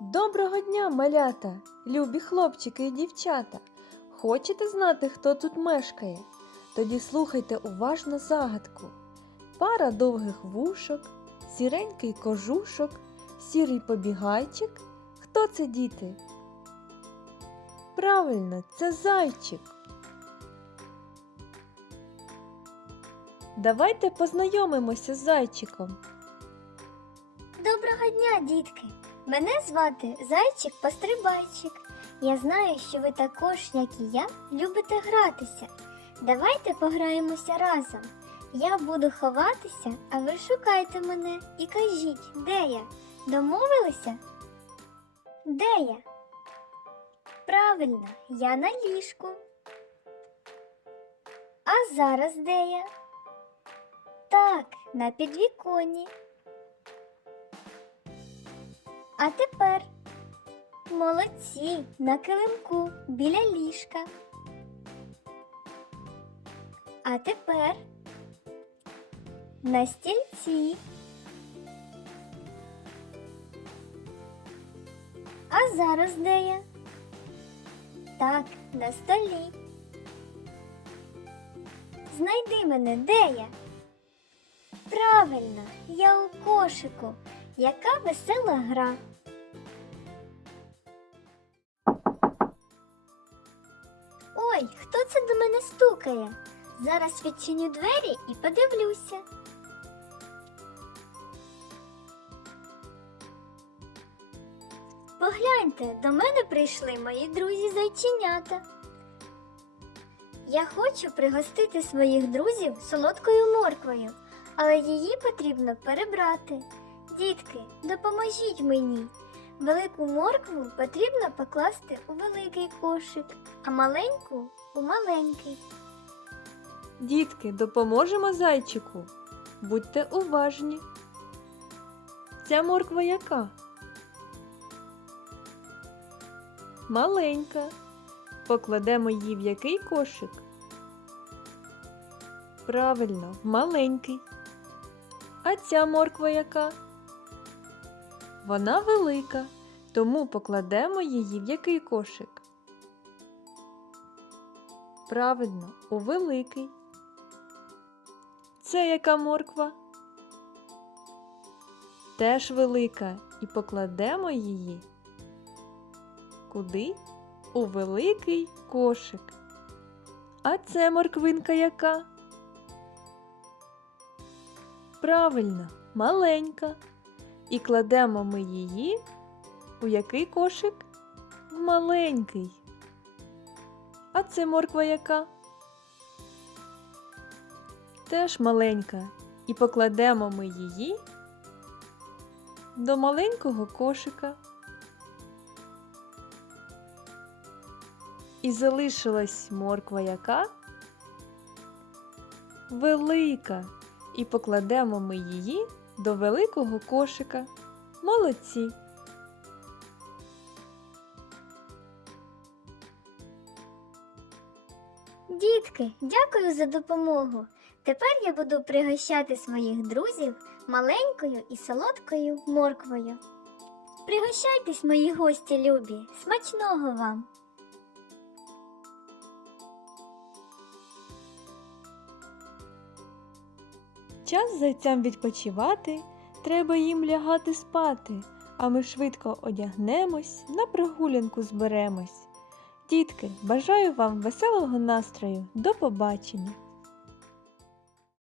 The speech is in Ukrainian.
Доброго дня, малята, любі хлопчики і дівчата. Хочете знати, хто тут мешкає? Тоді слухайте уважно загадку. Пара довгих вушок, сіренький кожушок, сірий побігайчик. Хто це діти? Правильно, це зайчик. Давайте познайомимося з зайчиком. Доброго дня, дітки! Мене звати Зайчик Пострибайчик. Я знаю, що ви також, як і я, любите гратися. Давайте пограємося разом. Я буду ховатися, а ви шукайте мене і кажіть, де я? Домовилися? Де я? Правильно, я на ліжку. А зараз де я? Так, на підвіконні. А тепер молодці на килимку біля ліжка. А тепер на стільці. А зараз де я? Так, на столі. Знайди мене, де я? Правильно, я у кошику. Яка весела гра. Це до мене стукає? Зараз відчиню двері і подивлюся. Погляньте, до мене прийшли мої друзі зайченята. Я хочу пригостити своїх друзів солодкою морквою, але її потрібно перебрати. Дітки, допоможіть мені. Велику моркву потрібно покласти у великий кошик, а маленьку у маленький. Дітки, допоможемо зайчику. Будьте уважні. Ця морква яка? Маленька. Покладемо її в який кошик? Правильно, маленький. А ця морква яка? Вона велика, тому покладемо її в який кошик? Правильно, у великий. Це яка морква? Теж велика, і покладемо її. Куди? У великий кошик. А це морквинка яка? Правильно, маленька. І кладемо ми її у який кошик? В маленький. А це морква яка? Теж маленька. І покладемо ми її до маленького кошика. І залишилась морква яка? Велика. І покладемо ми її до великого кошика. Молодці. Дітки, дякую за допомогу. Тепер я буду пригощати своїх друзів маленькою і солодкою морквою. Пригощайтесь, мої гості любі, смачного вам! Час зайцям відпочивати, треба їм лягати спати, а ми швидко одягнемось, на прогулянку зберемось. Дітки, бажаю вам веселого настрою. До побачення!